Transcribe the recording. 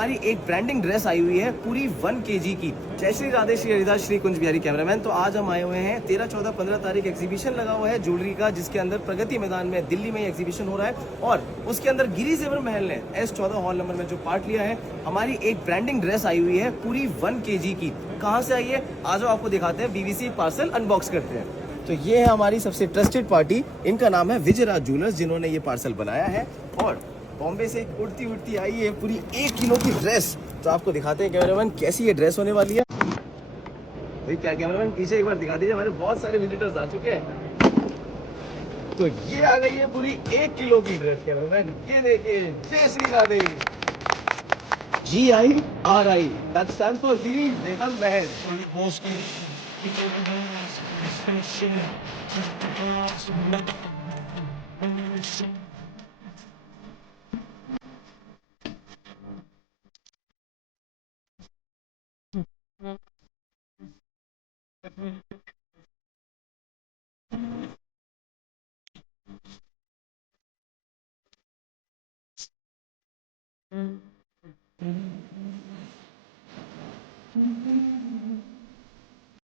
हमारी एक branding dress I हुई है पूरी 1 kg की। जय श्री राधे श्री हरिदास श्री कुंज बिहारी कैमरामैन। तो आज हम आए हुए हैं 13, 14, 15 तारीख एग्जीबिशन लगा हुआ है ज्वेलरी का, जिसके अंदर प्रगति मैदान में दिल्ली में एग्जीबिशन हो रहा है और उसके अंदर गिरी जेवर महल ने S14 हॉल नंबर में जो पार्ट लिया है। हमारी एक ब्रांडिंग ड्रेस आई हुई है पूरी 1 kg की। कहाँ से आई है आ जाओ आपको दिखाते हैं, BBC पार्सल अनबॉक्स करते हैं। तो ये है हमारी सबसे ट्रस्टेड पार्टी, इनका नाम है विजयराज ज्वेलर्स, जिन्होंने ये पार्सल बनाया है। और बॉम्बे से उड़ती उड़ती आई है पूरी 1 किलो की ड्रेस। तो आपको दिखाते हैं कैमरामैन कैसी ये ड्रेस होने वाली है। भाई क्या कैमरामैन पीछे एक बार दिखा दीजिए, हमारे बहुत सारे विजिटर्स आ चुके हैं। तो ये आ गई है पूरी 1 किलो की ड्रेस कैमरामैन, ये देखिए। जय Shri Radhe. GIRI, that stands for गिरी जेवर महल।